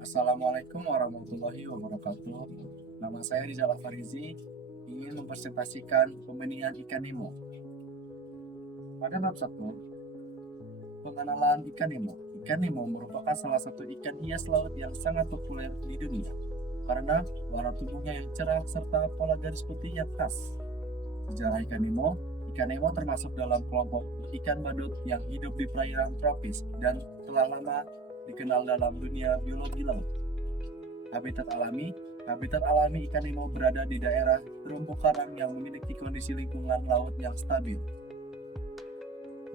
Assalamualaikum warahmatullahi wabarakatuh. Nama saya Rizal Farizi, ingin mempresentasikan pembenihan ikan Nemo. Pada bab 1, pengenalan ikan Nemo. Ikan Nemo merupakan salah satu ikan hias laut yang sangat populer di dunia karena warna tubuhnya yang cerah serta pola garis putih yang khas. Sejarah ikan Nemo termasuk dalam kelompok ikan badut yang hidup di perairan tropis dan telah lama dikenal dalam dunia biologi laut. Habitat alami Habitat alami ikan Nemo berada di daerah terumbu karang yang memiliki kondisi lingkungan laut yang stabil.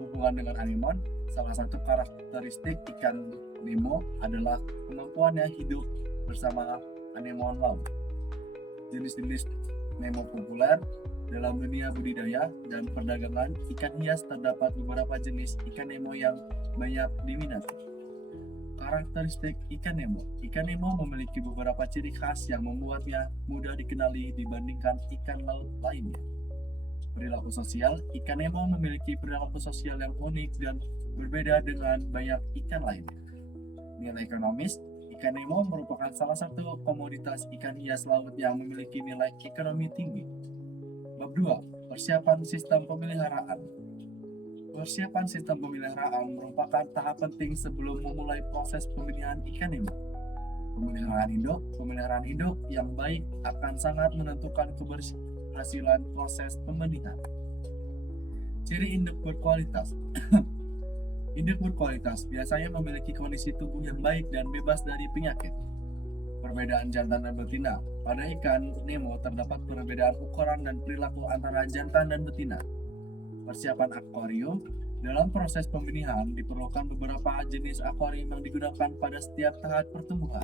Hubungan dengan anemon, salah satu karakteristik ikan Nemo adalah kemampuannya hidup bersama anemon laut. Jenis-jenis Nemo populer dalam dunia budidaya dan perdagangan ikan hias terdapat beberapa jenis ikan Nemo yang banyak diminati. Karakteristik ikan Nemo. Ikan Nemo memiliki beberapa ciri khas yang membuatnya mudah dikenali dibandingkan ikan laut lainnya. Perilaku sosial. Ikan Nemo memiliki perilaku sosial yang unik dan berbeda dengan banyak ikan lainnya. Nilai ekonomis. Ikan Nemo merupakan salah satu komoditas ikan hias laut yang memiliki nilai ekonomi tinggi. Bab 2. Persiapan sistem pemeliharaan. Persiapan sistem pemeliharaan merupakan tahap penting sebelum memulai proses pembenihan ikan Nemo. Pemeliharaan induk yang baik akan sangat menentukan keberhasilan proses pembenihan. Ciri induk berkualitas. Induk berkualitas biasanya memiliki kondisi tubuh yang baik dan bebas dari penyakit. Perbedaan jantan dan betina. Pada ikan Nemo terdapat perbedaan ukuran dan perilaku antara jantan dan betina. Persiapan akuarium. Dalam proses pembenihan diperlukan beberapa jenis akuarium yang digunakan pada setiap tahap pertumbuhan.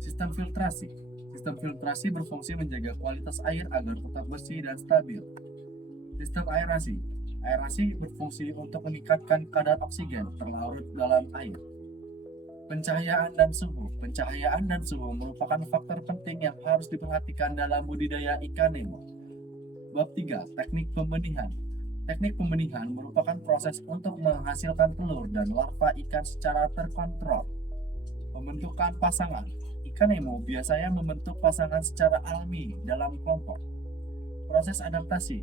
Sistem filtrasi. Sistem filtrasi berfungsi menjaga kualitas air agar tetap bersih dan stabil. Sistem aerasi. Aerasi berfungsi untuk meningkatkan kadar oksigen terlarut dalam air. Pencahayaan dan suhu. Pencahayaan dan suhu merupakan faktor penting yang harus diperhatikan dalam budidaya ikan Nemo. Bab 3. Teknik pembenihan. Teknik pembenihan merupakan proses untuk menghasilkan telur dan larva ikan secara terkontrol. Pembentukan pasangan. Ikan Nemo biasanya membentuk pasangan secara alami dalam kelompok. Proses adaptasi.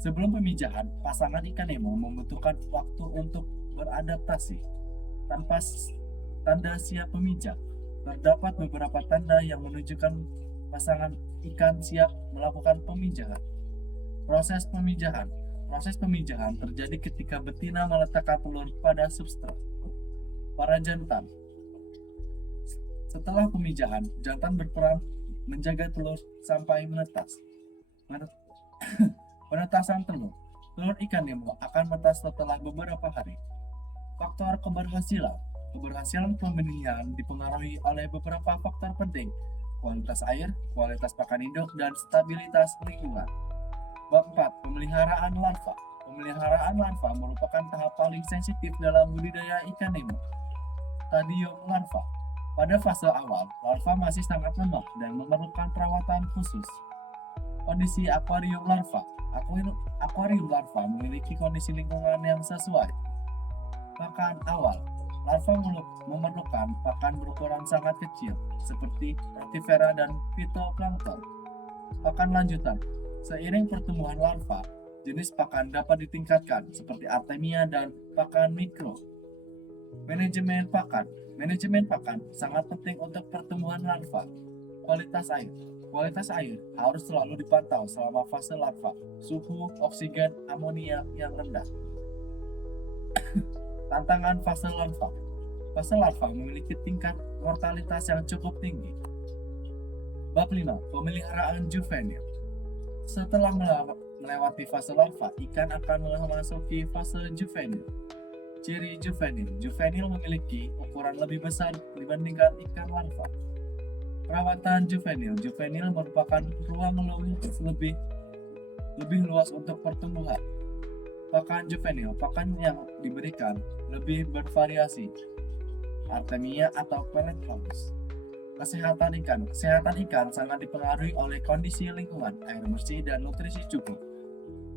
Sebelum pemijahan, pasangan ikan Nemo membutuhkan waktu untuk beradaptasi. Tanpa tanda siap pemijah, terdapat beberapa tanda yang menunjukkan pasangan ikan siap melakukan pemijahan. Proses pemijahan. Proses pemijahan terjadi ketika betina meletakkan telur pada substrat. Para jantan. Setelah pemijahan, jantan berperan menjaga telur sampai menetas. Penetasan telur. Telur ikan Nemo akan menetas setelah beberapa hari. Faktor keberhasilan. Keberhasilan pembenihan dipengaruhi oleh beberapa faktor penting: kualitas air, kualitas pakan induk, dan stabilitas lingkungan. Bab 4. Pemeliharaan larva. Pemeliharaan larva merupakan tahap paling sensitif dalam budidaya ikan Nemo. Stadium larva. Pada fase awal, larva masih sangat lemah dan memerlukan perawatan khusus. Kondisi akuarium larva. Akuarium larva memiliki kondisi lingkungan yang sesuai. Pakan awal. Larva memerlukan pakan berukuran sangat kecil, seperti rotivera dan fitoplankton. Pakan lanjutan. Seiring pertumbuhan larva, jenis pakan dapat ditingkatkan seperti artemia dan pakan mikro. Manajemen pakan. Manajemen pakan sangat penting untuk pertumbuhan larva. Kualitas air. Kualitas air harus selalu dipantau selama fase larva. Suhu, oksigen, amonia yang rendah. Tantangan fase larva. Fase larva memiliki tingkat mortalitas yang cukup tinggi. Bab 5. Pemeliharaan juvenil. Setelah melewati fase larva, ikan akan memasuki fase juvenil. Ciri juvenil. Juvenil memiliki ukuran lebih besar dibandingkan ikan larva. Perawatan juvenil. Juvenil merupakan ruang luas lebih luas untuk pertumbuhan. Pakan juvenil. Pakan yang diberikan lebih bervariasi. Artemia atau Peletromus. Kesehatan ikan. Kesehatan ikan sangat dipengaruhi oleh kondisi lingkungan, air bersih, dan nutrisi cukup.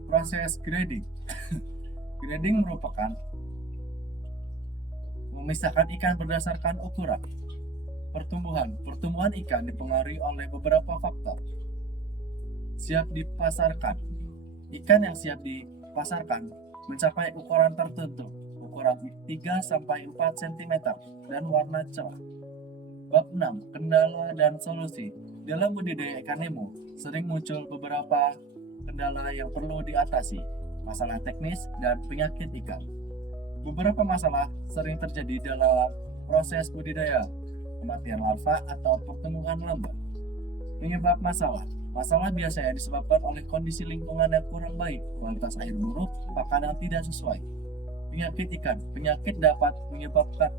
Proses grading. Grading merupakan Memisahkan ikan berdasarkan ukuran. Pertumbuhan ikan dipengaruhi oleh beberapa faktor. Siap dipasarkan. Ikan yang siap dipasarkan mencapai ukuran tertentu, ukuran 3-4 cm dan warna cerah. Bab 6. Kendala dan solusi. Dalam budidaya ikan Nemo, sering muncul beberapa kendala yang perlu diatasi, masalah teknis dan penyakit ikan. Beberapa masalah sering terjadi dalam proses budidaya, kematian larva atau pertumbuhan lambat. Penyebab masalah biasanya disebabkan oleh kondisi lingkungan yang kurang baik, kualitas air buruk, pakan yang tidak sesuai. Penyakit dapat menyebabkan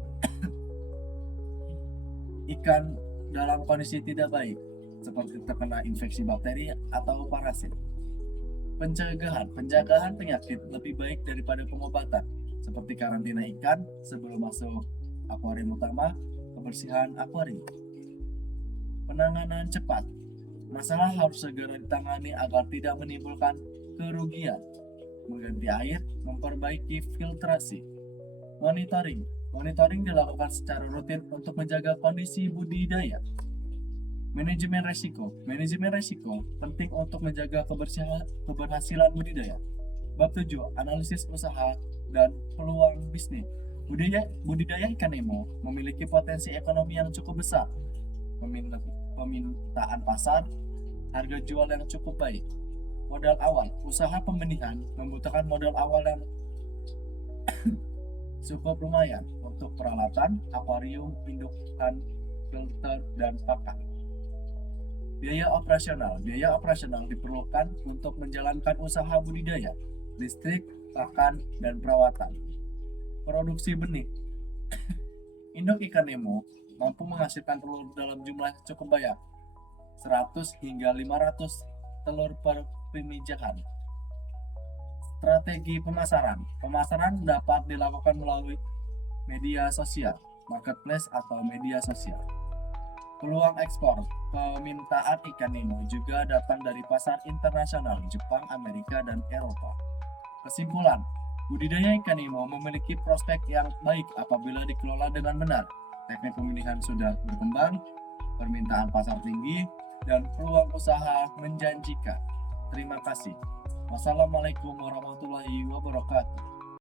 ikan dalam kondisi tidak baik, seperti terkena infeksi bakteri atau parasit. Penjagaan penyakit lebih baik daripada pengobatan, seperti karantina ikan sebelum masuk akuarium utama, kebersihan akuarium. Penanganan cepat. Masalah harus segera ditangani agar tidak menimbulkan kerugian. Mengganti air, memperbaiki filtrasi. Monitoring dilakukan secara rutin untuk menjaga kondisi budidaya. Manajemen resiko penting untuk menjaga keberhasilan budidaya. Bab 7. Analisis usaha dan peluang bisnis. Budidaya ikan Nemo memiliki potensi ekonomi yang cukup besar. Permintaan pasar, harga jual yang cukup baik. Modal awal. Usaha pembenihan membutuhkan modal awal yang cukup lumayan untuk peralatan, akuarium, indukan, filter, dan pakan. Biaya operasional diperlukan untuk menjalankan usaha budidaya, listrik, pakan, dan perawatan. Produksi benih. Induk ikan Nemo mampu menghasilkan telur dalam jumlah cukup banyak, 100 hingga 500 telur per pemijahan. Strategi pemasaran. Pemasaran dapat dilakukan melalui media sosial, marketplace atau media sosial. Peluang ekspor. Permintaan ikan Nemo juga datang dari pasar internasional Jepang, Amerika, dan Eropa. Kesimpulan, budidaya ikan Nemo memiliki prospek yang baik apabila dikelola dengan benar. Teknik pemilihan sudah berkembang, permintaan pasar tinggi, dan peluang usaha menjanjikan. Terima kasih. Wassalamualaikum warahmatullahi wabarakatuh.